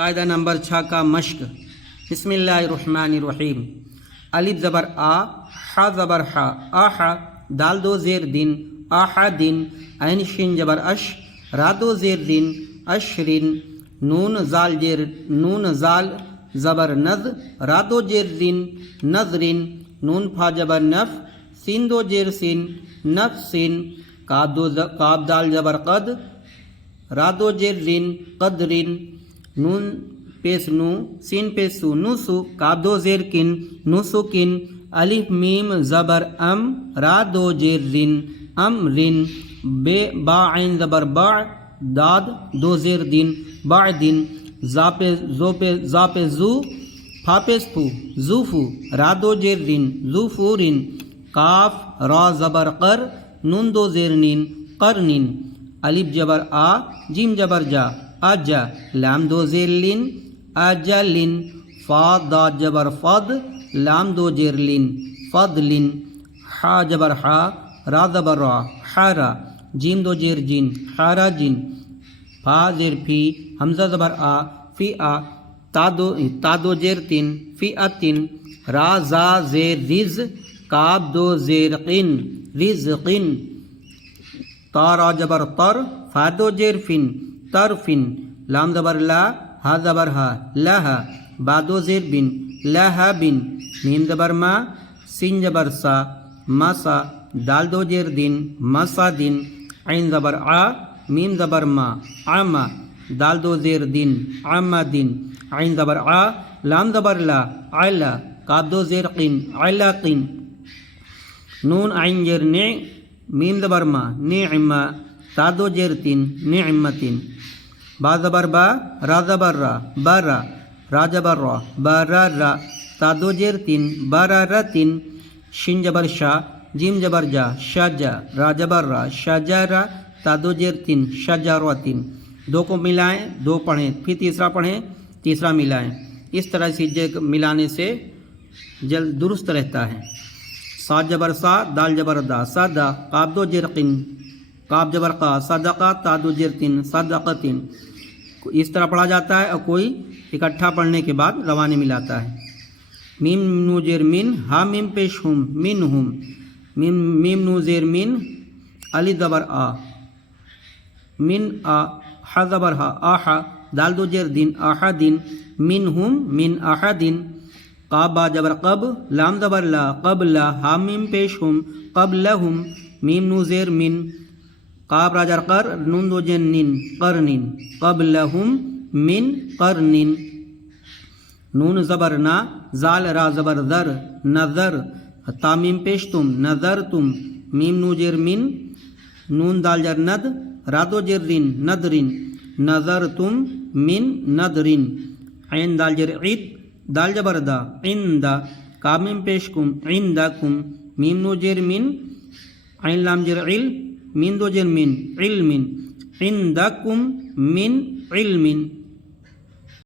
कायदा नंबर 6 का मश्क। बिस्मिल्लाहिर्रहमानिर्रहीम। अलिफ ज़बर आ, हा ज़बर हा, आहा, दाल दो ज़ेर दिन, आहा दिन, ऐन शिन ज़बर अश, रा दो ज़ेर दिन, अशरिन, नून ज़ाल ज़बर नज़, रा दो ज़ेर दिन, नज़रिन, नून फा ज़बर नफ, सीन दो ज़ेर सिन, नफसिन, काब दाल ज़बर कद, रा दो ज़ेर रिन, कदरिन, नून पेश नू, सीन पेश सू, नुसु, काब दो ज़ेर किन, नुसुकिन, अलिफ मीम ज़बर अम, रा दो ज़ेर रिन, अमरिन, बे बा ऐन ज़बर बा, दाद दो ज़ेर दिन, बादिन, ज़ापे ज़ू, फापेस फू, ज़ूफू, रा दो ज़ेर रिन, ज़ूफूरिन, काफ रा ज़बर कर, नून दो ज़ेर नीन, करनिन, अलिफ ज़बर आ, जीम ज़बर जा, आजा, लाम दो ज़ेर लिन, आजालिन, फा दाद ज़बर फद, लाम दो ज़ेर लिन, फदलिन, हा ज़बर हा, रा ज़बर रा, हारा, जीम दो ज़ेर जिन, हारा जिन, फा ज़ेर फी, हमज़ा ज़बर आ, फी आ, ता दो ज़ेर तिन, फी अतिन, रा ज़ा ज़ेर रिज़, काब दो ज़ेर किन, रिज़किन, तारा ज़बर तर, फा दो ज़ेर फिन, तरफिन, लाम ज़बर ला, हा ज़बर हा, लहा, बा दो ज़ेर बिन, लहा बिन, मीम ज़बर मा, सिन ज़बर सा, मसा, दाल दो ज़ेर दिन, मसा दिन, ऐन ज़बर आ, मीम ज़बर मा, आमा, दाल दो ज़ेर दिन, आमा दिन, ऐन ज़बर आ, लाम ज़बर ला, आला, काब दो ज़ेर किन, आला किन, नून ऐन ज़ेर ने, मीम ज़बर मा, निअमा, ता दो ज़ेर तीन, निअमतिन, बा ज़बर बा, रा ज़बर रा, बारा, रा ज़बर रा, बारा रा, ता दो ज़ेर तीन, बारा रतिन, शिन ज़बर शा, जीम ज़बर जा, शाजा, रा ज़बर रा, शाजारा, ता दो ज़ेर तीन, शाजारतिन। दो को मिलाएं, दो पढ़ें, फिर तीसरा पढ़ें, तीसरा मिलाएं। इस तरह से मिलाने से जल्द दुरुस्त रहता है। साद ज़बर सा, दाल ज़बर दा, सादा, काब दो ज़ेर किन, काब ज़बर का, सदका, ता दो ज़ेर तीन, सदकतिन। इस तरह पढ़ा जाता है और कोई इकट्ठा पढ़ने के बाद रवाने मिलाता है। मीम नू ज़ेर मिन, हा मीम पेश हुम, मिन हुम, मीम नू ज़ेर मिन, अली ज़बर आ, मिन आ, हा ज़बर हा, आहा, दाल दो ज़ेर दिन, आहा दिन, मिन हुम, मिन आहा दिन, काब बा ज़बर कब, लाम ज़बर ला, कबला, हा मीम पेश हुम, कबलहुम, मीम नू ज़ेर मिन, काब राजर कर, नून दो ज़ेर निन, करनिन, कबलहुम मिन करनिन, नून ज़बर ना, ज़ाल रा ज़बर ज़र, नज़र, तामीम पेश तुम, नज़र तुम, मीम नू ज़ेर मिन, नून दाल ज़र नद, रा दो ज़ेर रिन, नदरिन, नज़र तुम मिन नदरिन, ऐन दाल ज़ेर ईद, दाल ज़बर दा, इंदा, कामीम पेश कुम, इंदा कुम, मीम नू ज़ेर मिन, ऐन लाम ज़ेर इल, मीन दो ज़ेर मिन, इल्मिन, इंदा कुम मिन इल्मिन।